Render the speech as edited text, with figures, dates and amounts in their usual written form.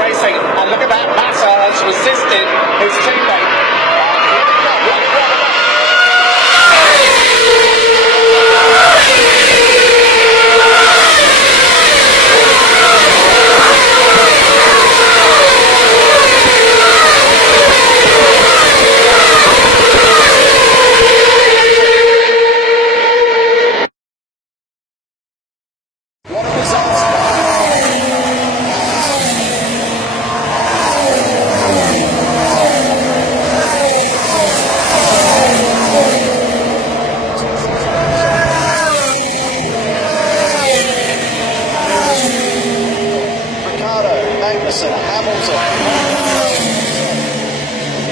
racing. And look at that, Massa has resisted his teammate.